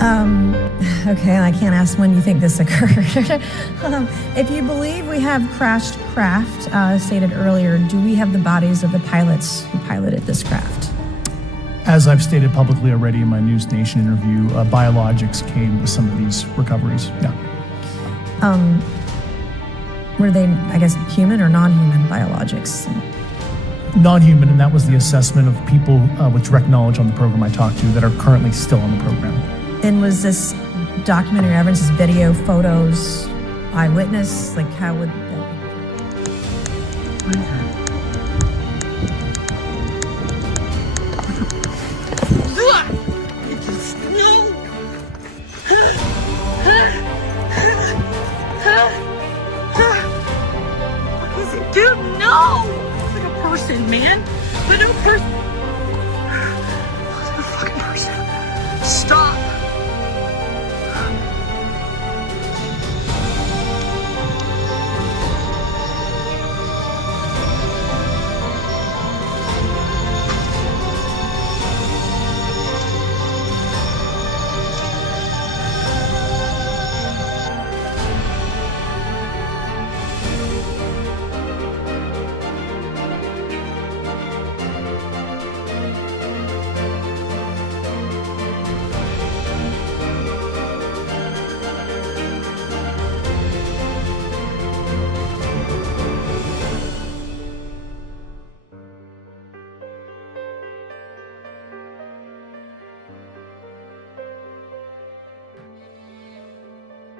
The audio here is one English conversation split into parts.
Okay, I can't ask when you think this occurred. If you believe we have crashed craft, stated earlier, do we have the bodies of the pilots who piloted this craft? As I've stated publicly already in my News Nation interview, Biologics came with some of these recoveries, yeah. Were they, I guess, human or non-human biologics? Non-human, and that was the assessment of people with direct knowledge on the program I talked to that are currently still on the program. And was this documentary evidence, this video, photos, eyewitness? Like, how would that What is it, dude? No! It's like a person, man. But no person. It's like a fucking person. Stop.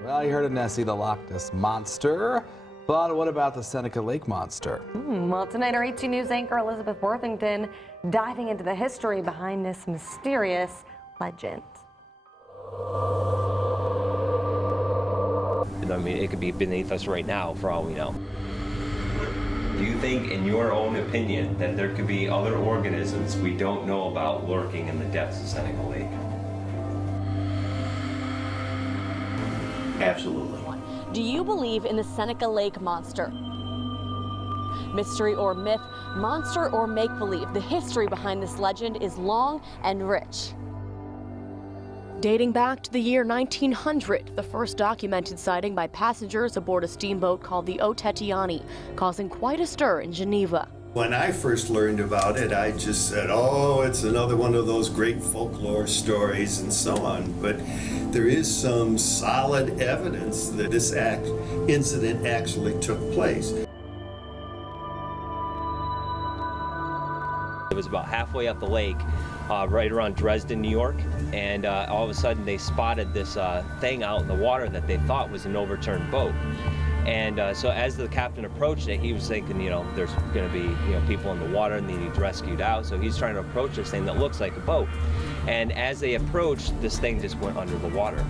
Well, you heard of Nessie, the Loch Ness Monster, but what about the Seneca Lake Monster? Well, tonight our 18 News anchor Elizabeth Worthington diving into the history behind this mysterious legend. I mean, it could be beneath us right now, for all we know. Do you think, in your own opinion, that there could be other organisms we don't know about lurking in the depths of Seneca Lake? Absolutely. Do you believe in the Seneca Lake Monster? Mystery or myth, monster or make-believe, the history behind this legend is long and rich. Dating back to the year 1900, the first documented sighting by passengers aboard a steamboat called the Otetiani, causing quite a stir in Geneva. When I first learned about it, I just said, oh, it's another one of those great folklore stories and so on. But there is some solid evidence that this incident actually took place. It was about halfway up the lake, right around Dresden, New York, and all of a sudden they spotted this thing out in the water that they thought was an overturned boat. And so as the captain approached it, he was thinking, you know, there's going to be, you know, people in the water and they need rescued out. So he's trying to approach this thing that looks like a boat. And as they approached, this thing just went under the water.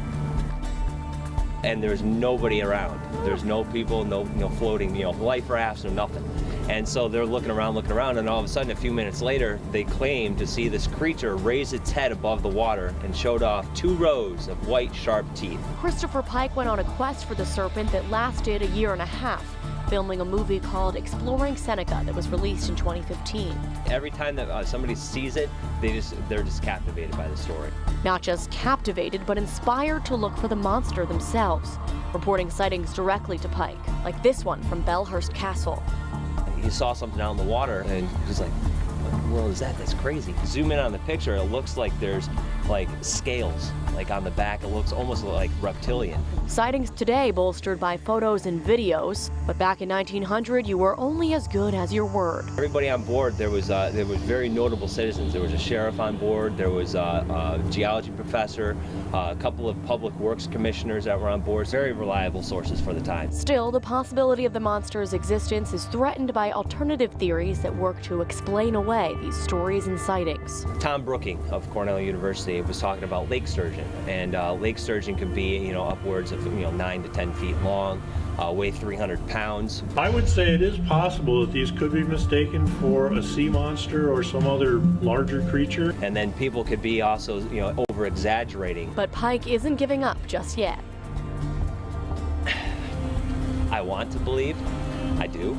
And there's nobody around. There's no people, no floating, life rafts, no nothing. And so they're looking around, and all of a sudden, a few minutes later, they claim to see this creature raise its head above the water and showed off 2 rows of white, sharp teeth. Christopher Pike went on a quest for the serpent that lasted a year and a half, filming a movie called Exploring Seneca that was released in 2015. Every time that somebody sees it, they're just captivated by the story. Not just captivated, but inspired to look for the monster themselves, reporting sightings directly to Pike, like this one from Belhurst Castle. He saw something out in the water and he was like, what in the world is that? That's crazy. Zoom in on the picture, it looks like there's like scales like on the back. It looks almost like reptilian. Sightings today bolstered by photos and videos, but back in 1900 you were only as good as your word. Everybody on board, there was very notable citizens. There was a sheriff on board, there was a geology professor, a couple of public works commissioners that were on board. Very reliable sources for the time. Still, the possibility of the monster's existence is threatened by alternative theories that work to explain away these stories and sightings. Tom Brooking of Cornell University was talking about lake sturgeon, and lake sturgeon can be, upwards of 9 to 10 feet long, weigh 300 pounds. I would say it is possible that these could be mistaken for a sea monster or some other larger creature. And then people could be also, over exaggerating. But Pike isn't giving up just yet. I want to believe, I do.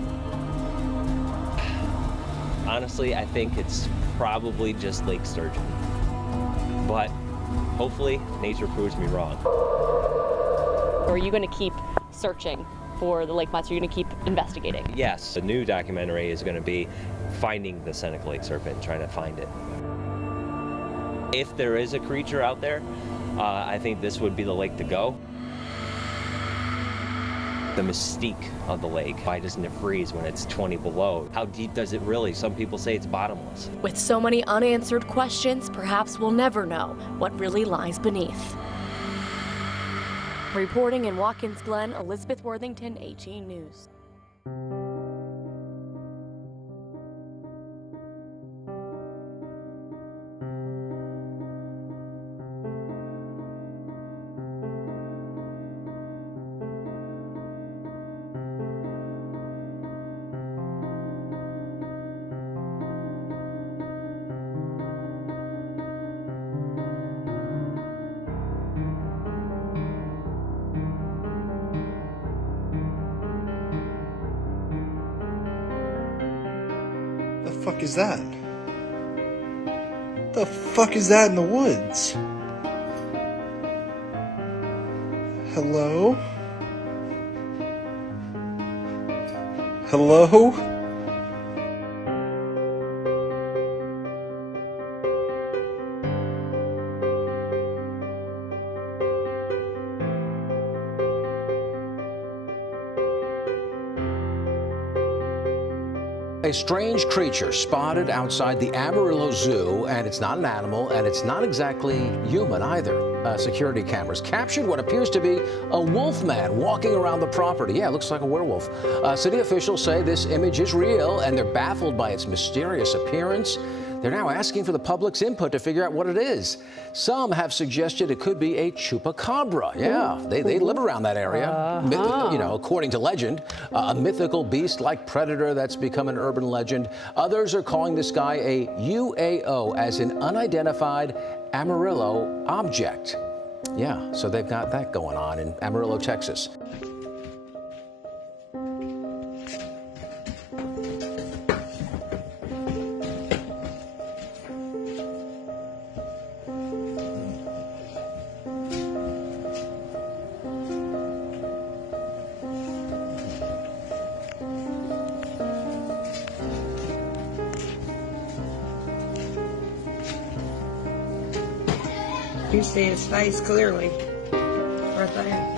Honestly, I think it's probably just lake sturgeon. But hopefully nature proves me wrong. Or are you going to keep searching for the lake monster? You're going to keep investigating? Yes, the new documentary is going to be finding the Seneca Lake serpent, trying to find it. If there is a creature out there, I think this would be the lake to go. The mystique of the lake. Why doesn't it freeze when it's 20 below? How deep does it really? Some people say it's bottomless. With so many unanswered questions, perhaps we'll never know what really lies beneath. Reporting in Watkins Glen, Elizabeth Worthington, 18 News. The fuck is that? The fuck is that in the woods? Hello? Hello? A strange creature spotted outside the Amarillo Zoo, and it's not an animal, and it's not exactly human either. Security cameras captured what appears to be a wolf man walking around the property. Yeah, it looks like a werewolf. City officials say this image is real, and they're baffled by its mysterious appearance. They're now asking for the public's input to figure out what it is. Some have suggested it could be a chupacabra. Yeah, they live around that area. You know, according to legend, a mythical beast-like predator that's become an urban legend. Others are calling this guy a UAO, as in unidentified Amarillo object. Yeah, so they've got that going on in Amarillo, Texas. You see his face clearly, right there.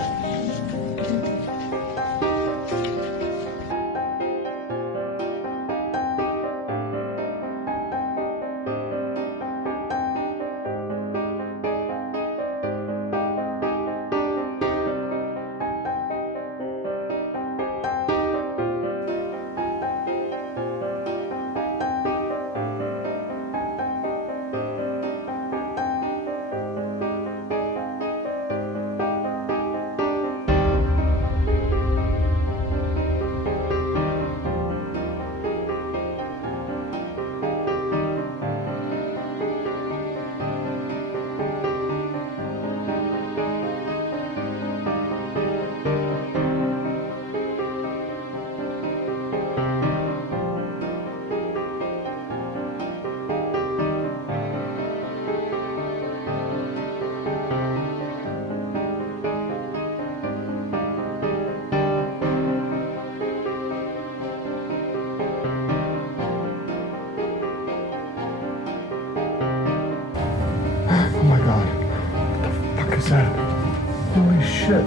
Oh my god. What the fuck is that? Holy shit.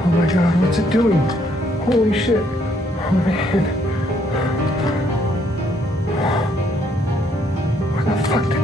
Oh my god, what's it doing? Holy shit. Oh man. Where the fuck to go?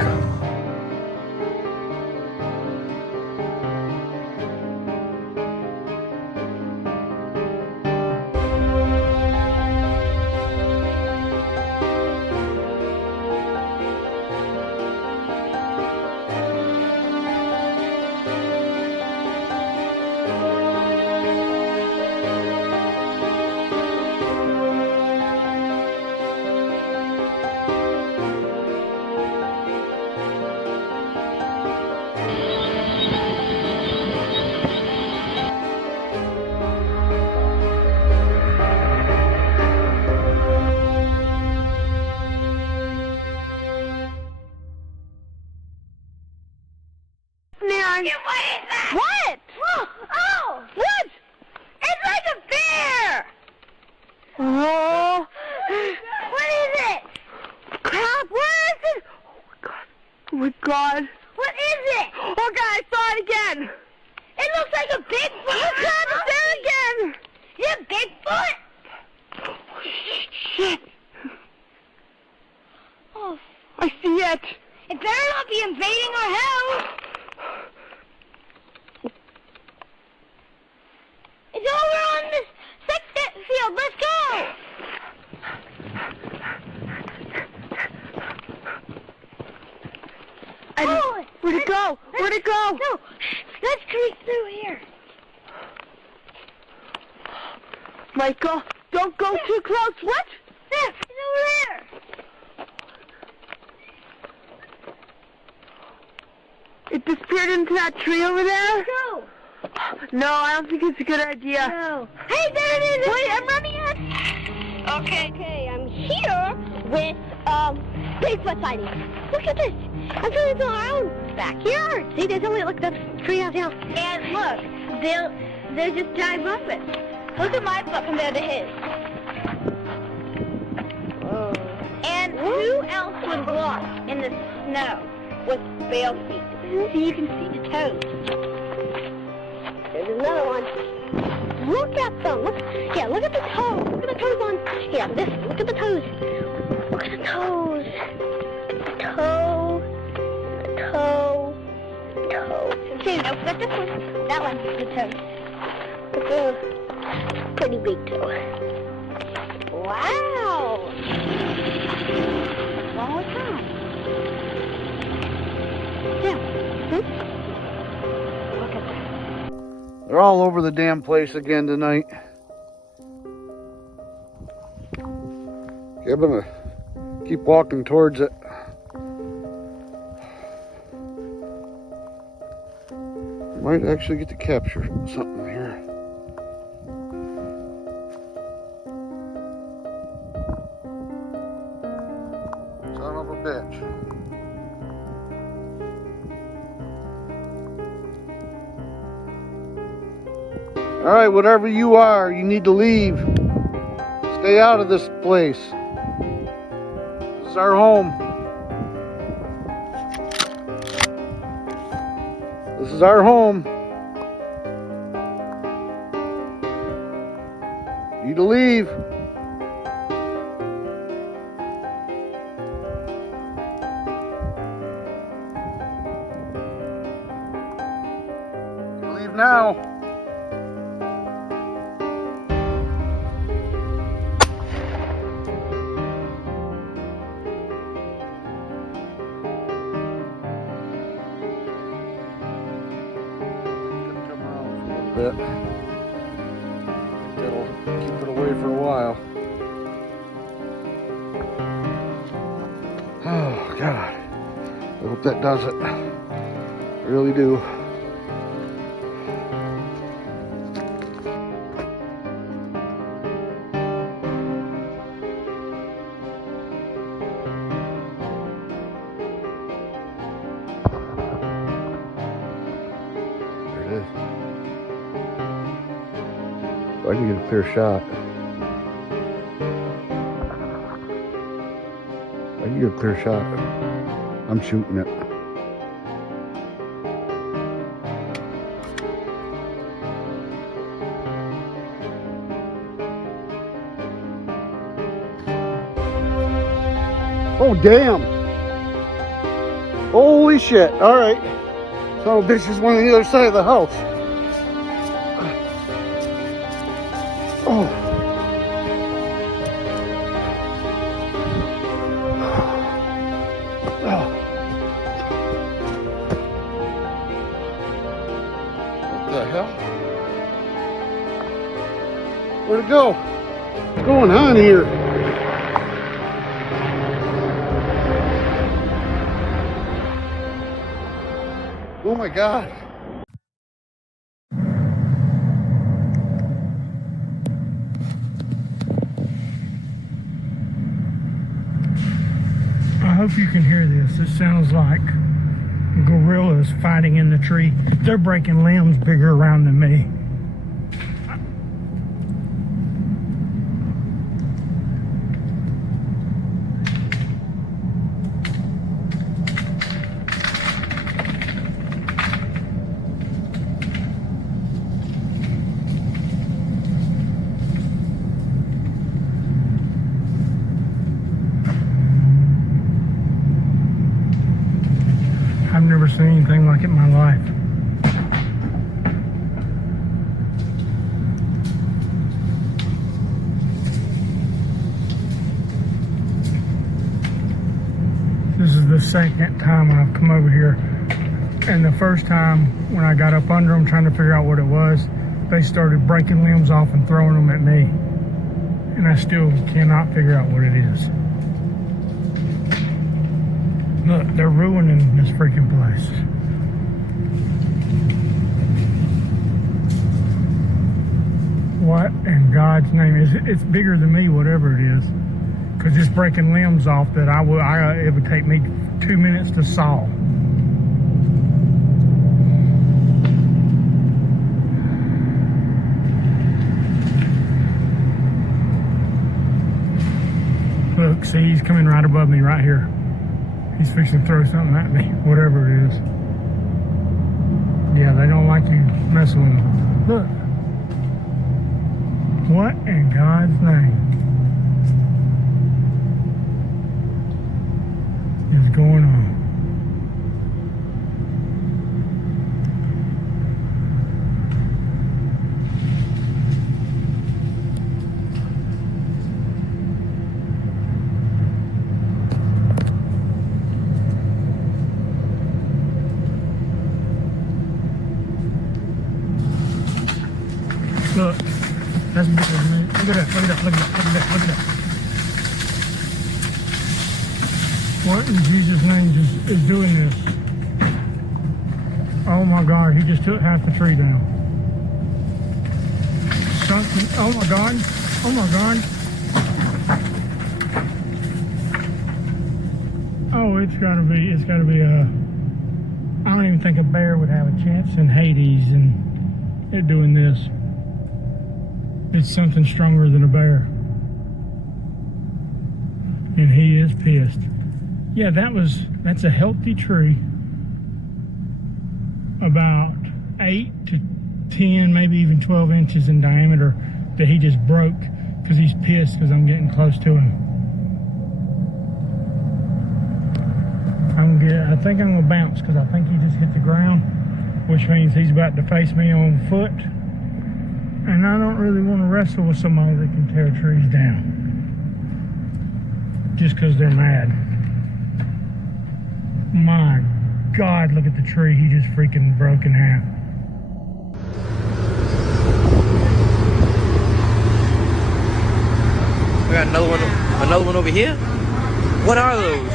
What is that? What? Oh! What? It's like a bear! Oh! What is it? Crap, what is it? Oh my god. What is it? Oh god, I saw it again! It looks like a Bigfoot! Oh god, it's there again! Is it Bigfoot? Oh, shit! Oh. I see it! It better not be invading our house! It's over on this sex field, let's go! Oh, where'd it go? Where'd it go? No, let's creep through here. Michael, don't go too close. What? There, it's over there. It disappeared into that tree over there? No. No, I don't think it's a good idea. No. Hey, there it is. Wait, I'm running it. Okay, I'm here with, Bigfoot sightings. Look at this. I'm doing it in our own backyard. See, there's only, look, that's treehouse now. And look, they're just giant muffins. Look at my foot compared to his. Whoa. And who else would walk in the snow with bare feet? So you can see the toes. There's another one. Look at them. Look at the toes. Look at the toes on. Yeah, this. Look at the toes. Look at the toes. Toe. Okay, no, forget this one. That one, the toe. It's a pretty big toe. Wow. One more time. Yeah. Look at that. They're all over the damn place again tonight. Okay, I'm gonna keep walking towards it. Might actually get to capture something here. Son of a bitch. All right, whatever you are, you need to leave. Stay out of this place. This is our home. This is our home. You need to leave. You leave now. Bit. That'll keep it away for a while. Oh God, I hope that does it. I really do. There it is. I can get a clear shot. I can get a clear shot. I'm shooting it. Oh, damn. Holy shit. All right. So this is one on the other side of the house. Oh. Oh. What the hell? Where'd it go? What's going on here? Oh my God. I hope you can hear this. This sounds like gorillas fighting in the tree. They're breaking limbs bigger around than me. I've never seen anything like it in my life. This is the second time I've come over here. And the first time when I got up under them trying to figure out what it was, they started breaking limbs off and throwing them at me. And I still cannot figure out what it is. Look, they're ruining this freaking place. What in God's name is it? It's bigger than me, whatever it is. Because it's breaking limbs off that it would take me 2 minutes to saw. Look, see, he's coming right above me right here. He's fixing to throw something at me, whatever it is. Yeah, they don't like you messing with them. Look. What in God's name is going on? Look, that's bigger than me. Look at that, look at that, look at that, look at that, look at that. What in Jesus' name is doing this? Oh my God, he just took half the tree down. Something, oh my God, oh my God. Oh, it's gotta be I don't even think a bear would have a chance in Hades and they're doing this. It's something stronger than a bear. And he is pissed. Yeah, that's a healthy tree. About 8 to 10, maybe even 12 inches in diameter that he just broke because he's pissed because I'm getting close to him. I think I'm gonna bounce because I think he just hit the ground, which means he's about to face me on foot. And I don't really want to wrestle with somebody that can tear trees down just because they're mad. My God, look at the tree he just freaking broke in half. We got another one over here. What are those?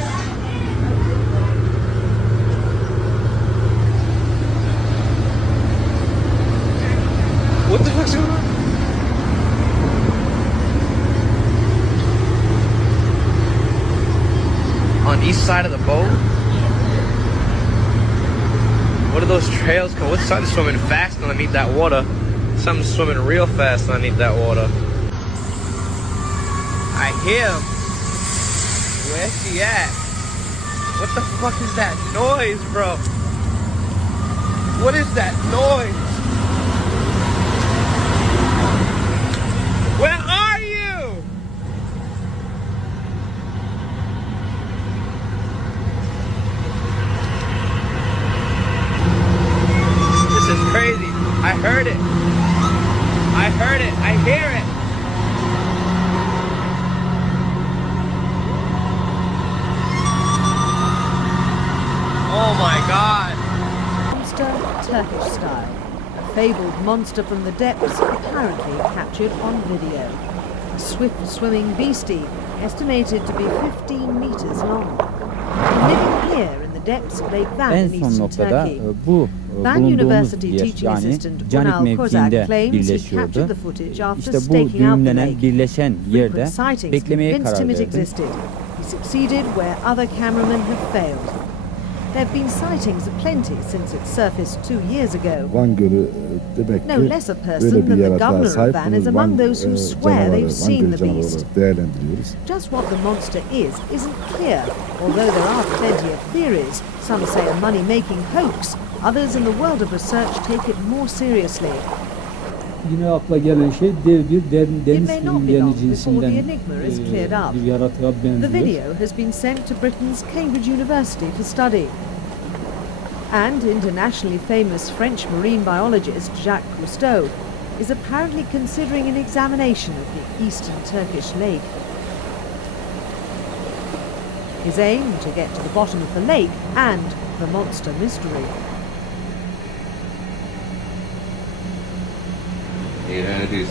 What the fuck's going on? On each side of the boat? What are those trails called? What's something swimming fast underneath that water? Something swimming real fast underneath that water. I hear him. Where's he at? What the fuck is that noise, bro? What is that noise? Where are you? This is crazy. I heard it. I heard it. I hear it. Oh my God. Monster Turkish style. A fabled monster from the depths apparently captured on video. A swift swimming beastie estimated to be 15 meters long. Living here in the depths of Lake Van in eastern Turkey. Van University teaching assistant Unal Kozak claims he captured the footage after staking out the lake. Frequent sightings convinced him it existed. He succeeded where other cameramen have failed. There have been sightings aplenty since it surfaced 2 years ago. No less a person than the governor of Van is among those who swear they've seen the beast. Just what the monster is isn't clear, although there are plenty of theories. Some say a money-making hoax, others in the world of research take it more seriously. Yine akla gelen şey dev bir It deniz may not be long before the cinsinden enigma is cleared up. bir yaratığa The benziyor. video has been sent to Britain's Cambridge University for study. And internationally famous French marine biologist Jacques Cousteau is apparently considering an examination of the eastern Turkish lake. His aim to get to the bottom of the lake and the monster mystery.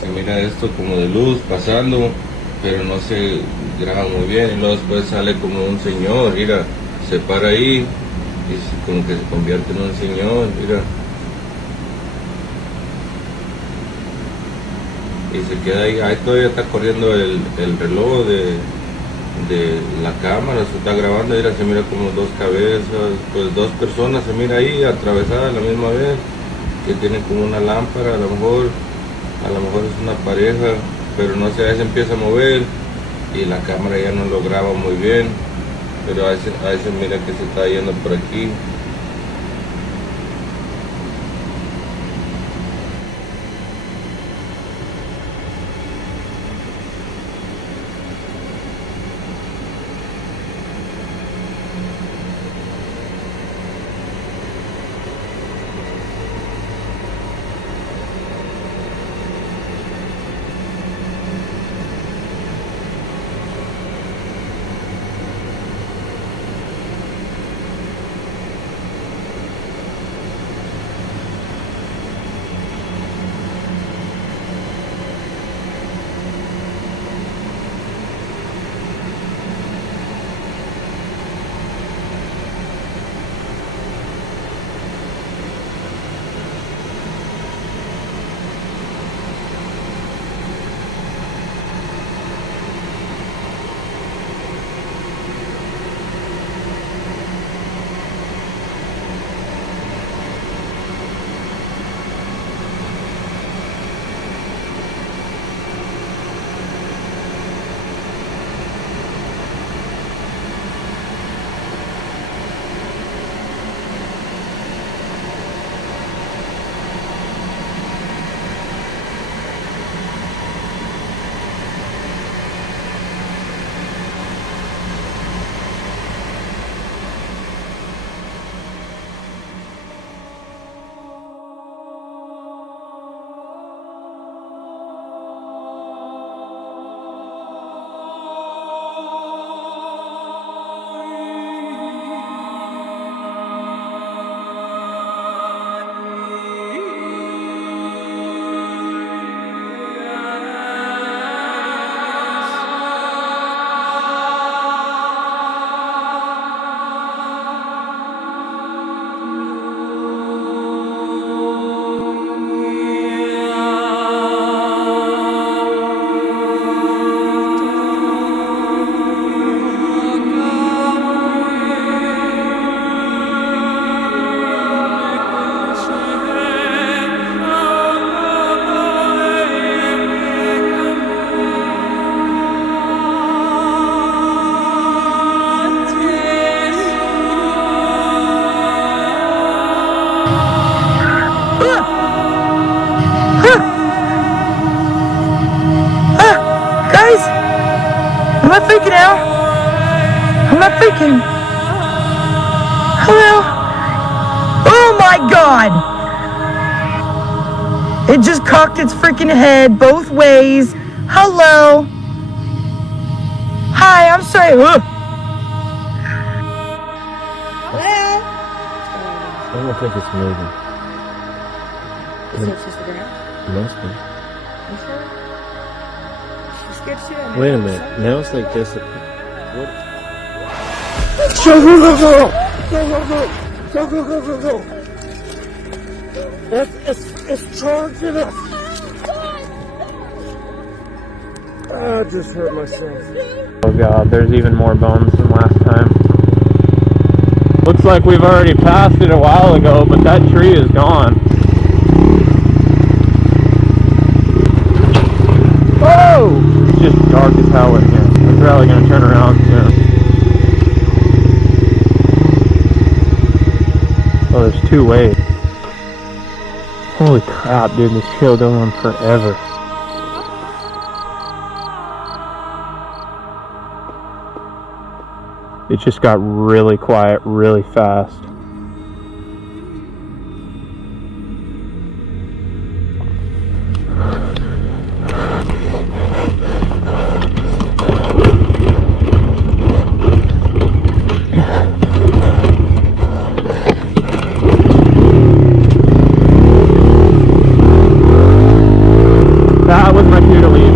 Se mira esto como de luz pasando, pero no se graba muy bien, y luego después sale como un señor, mira, se para ahí y como que se convierte en un señor, mira, y se queda ahí todavía está corriendo el reloj de la cámara, se está grabando, mira, se mira como dos cabezas, pues dos personas se mira ahí atravesadas a la misma vez, que tienen como una lámpara, a lo mejor es una pareja, pero no sé, ahí se empieza a mover y la cámara ya no lo graba muy bien, pero ahí se mira que se está yendo por aquí. not freaking out. I'm not freaking. Hello? Oh my God! It just cocked its freaking head both ways. Hello? Hi, I'm sorry. Ugh. I don't think it's moving. So it's just the ground? It must be. You sure? She's scared to see that. Wait a minute. Now it's like this. What? Go, go, go, go! Go, go, go! Go, go, go, go, go! It's charging us! I just hurt myself. Oh God, there's even more bones than last time. Looks like we've already passed it a while ago, but that tree is gone. Oh! It's just dark as hell in here. I'm probably gonna turn around soon. Oh, there's two ways. Holy crap, dude, this trail going on forever. It just got really quiet really fast. That was my cue to leave.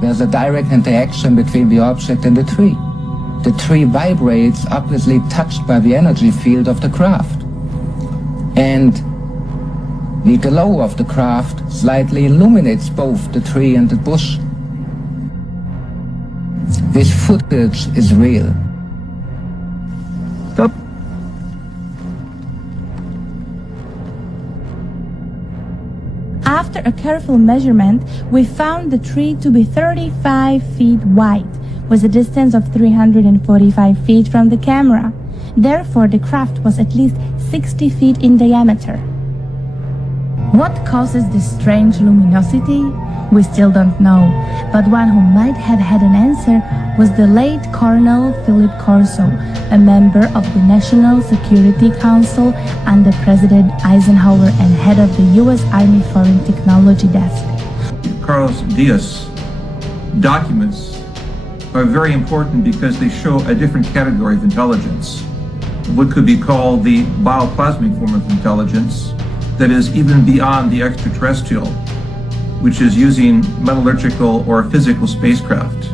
There's a direct interaction between the object and the tree. The tree vibrates, obviously touched by the energy field of the craft. And the glow of the craft slightly illuminates both the tree and the bush. This footage is real. Stop. After a careful measurement, we found the tree to be 35 feet wide, with a distance of 345 feet from the camera. Therefore, the craft was at least 60 feet in diameter. What causes this strange luminosity? We still don't know, but one who might have had an answer was the late Colonel Philip Corso, a member of the National Security Council under President Eisenhower and head of the U.S. Army Foreign Technology Desk. Carlos Diaz documents are very important because they show a different category of intelligence, what could be called the bioplasmic form of intelligence that is even beyond the extraterrestrial, which is using metallurgical or physical spacecraft.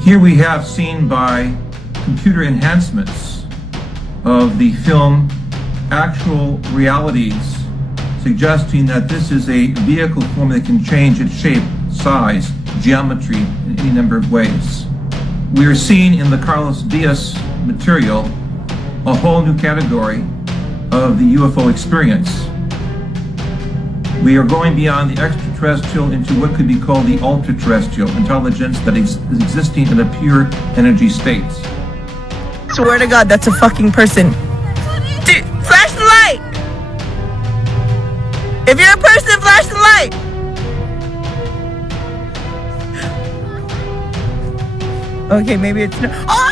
Here we have seen by computer enhancements of the film actual realities, suggesting that this is a vehicle form that can change its shape, size, geometry in any number of ways. We are seeing in the Carlos Diaz material a whole new category of the UFO experience. We are going beyond the extraterrestrial into what could be called the ultra-terrestrial intelligence that is existing in a pure energy state. Swear to God, that's a fucking person. Dude, flash the light! If you're a person, flash the light! Okay, maybe it's not. Oh!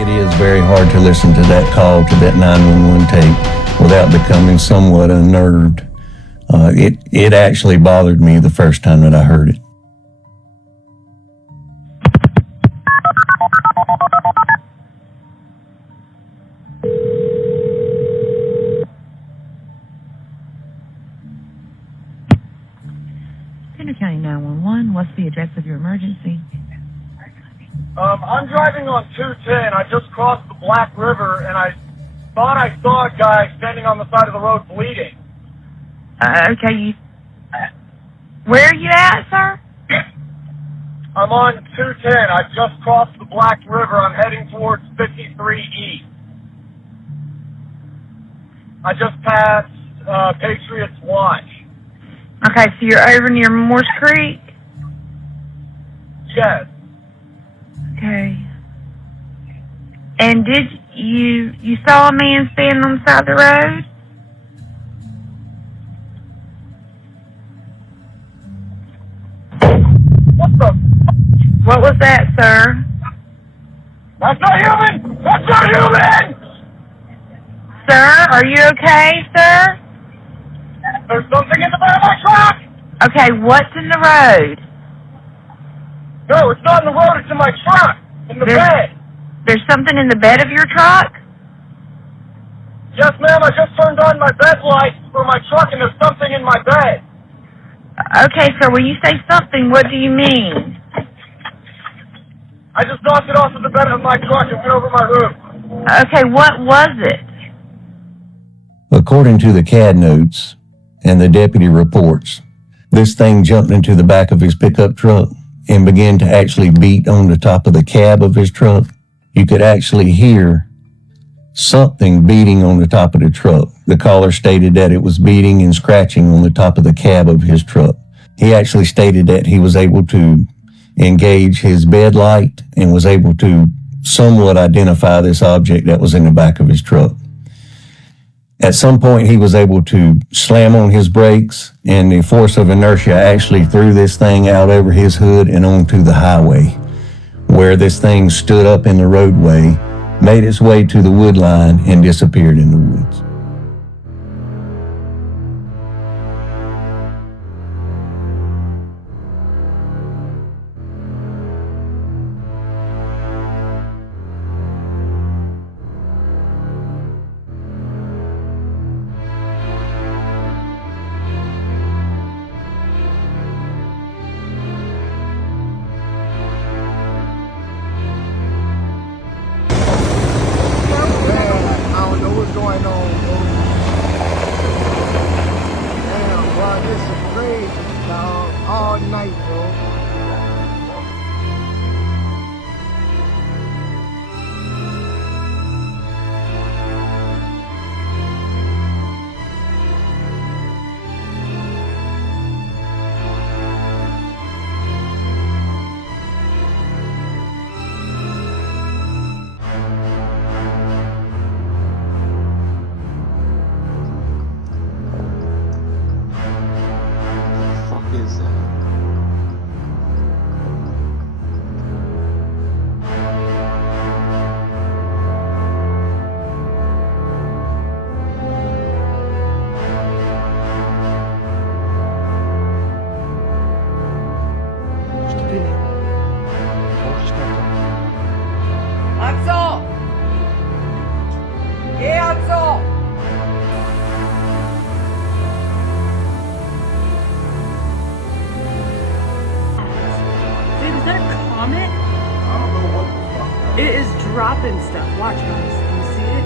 It is very hard to listen to that call to that 911 tape without becoming somewhat unnerved. It actually bothered me the first time that I heard it. Tender County 911, what's the address of your emergency? I'm driving on 210. I just crossed the Black River, and I thought I saw a guy standing on the side of the road bleeding. Okay, where are you at, sir? I'm on 210. I just crossed the Black River. I'm heading towards 53 East. I just passed Patriots Watch. Okay, so you're over near Morse Creek? Yes. Okay. And did you saw a man standing on the side of the road? What the? What was that, sir? That's not human! That's not human! Sir, are you okay, sir? There's something in the bed of my truck! Okay, what's in the road? No, it's not in the road, it's in my truck! In the bed! There's something in the bed of your truck? Yes, ma'am, I just turned on my bed lights for my truck and there's something in my bed. Okay, sir, when you say something, what do you mean? I just knocked it off of the bed of my truck and went over my roof. Okay, what was it? According to the CAD notes and the deputy reports, this thing jumped into the back of his pickup truck and began to actually beat on the top of the cab of his truck. You could actually hear something beating on the top of the truck. The caller stated that it was beating and scratching on the top of the cab of his truck. He actually stated that he was able to engage his bed light and was able to somewhat identify this object that was in the back of his truck. At some point, he was able to slam on his brakes, and the force of inertia actually threw this thing out over his hood and onto the highway, where this thing stood up in the roadway, made its way to the wood line, and disappeared in the woods. dropping stuff. Watch, guys. Do you see it?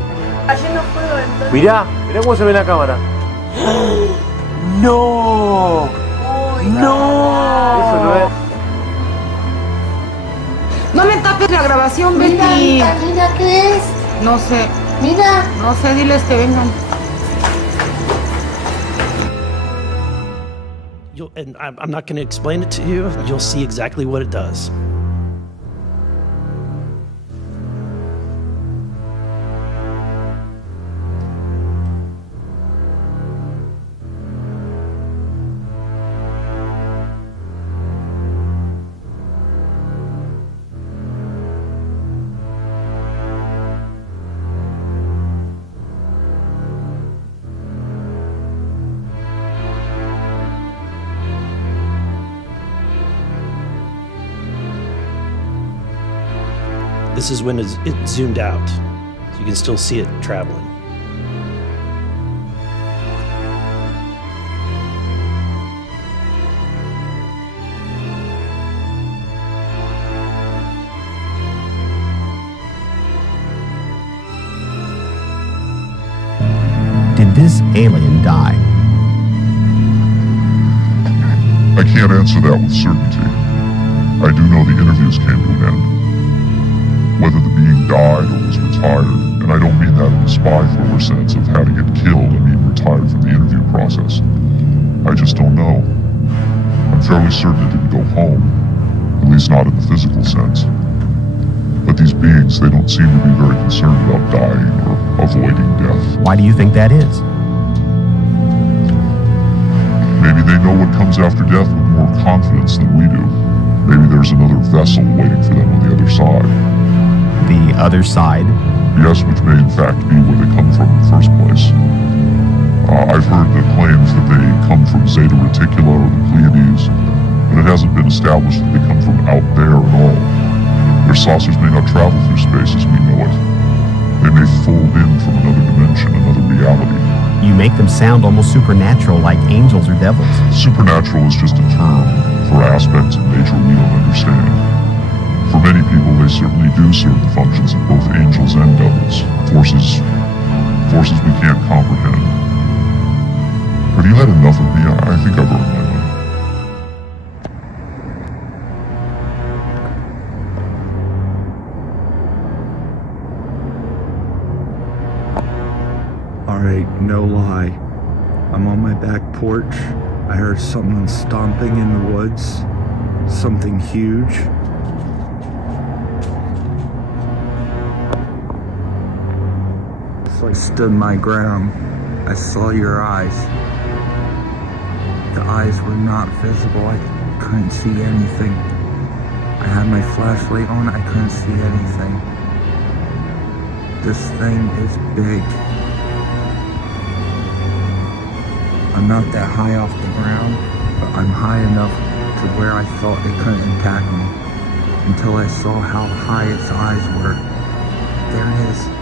Haciendo fuego entonces. Mirá, mirá cómo se ve en la cámara. ¡No! ¡No! Eso no es. No me tapes la grabación, Betty. Mira, ¿qué es? No sé. Mira. No sé, diles que vengan. And I'm not going to explain it to you. You'll see exactly what it does. This is when it zoomed out, so you can still see it traveling. Did this alien die? I can't answer that with certainty. I do know the interviews came to an end. Whether the being died or was retired, and I don't mean that in a spy thriller sense of how to get killed, I mean retired from the interview process. I just don't know. I'm fairly certain it didn't go home, at least not in the physical sense. But these beings, they don't seem to be very concerned about dying or avoiding death. Why do you think that is? Maybe they know what comes after death with more confidence than we do. Maybe there's another vessel waiting for them on the other side. The other side? Yes, which may in fact be where they come from in the first place. I've heard the claims that they come from Zeta Reticula or the Pleiades, but it hasn't been established that they come from out there at all. Their saucers may not travel through space as we know it. They may fold in from another dimension, another reality. You make them sound almost supernatural, like angels or devils. Supernatural is just a term for aspects of nature we don't understand. For many people, they certainly do certain functions of both angels and devils, forces we can't comprehend. Have you had enough of me? I think I've earned my money. Alright, no lie. I'm on my back porch. I heard something stomping in the woods. Something huge. So I stood my ground. I saw your eyes. The eyes were not visible. I couldn't see anything. I had my flashlight on. I couldn't see anything. This thing is big. I'm not that high off the ground, but I'm high enough to where I thought it couldn't attack me. Until I saw how high its eyes were. There it is.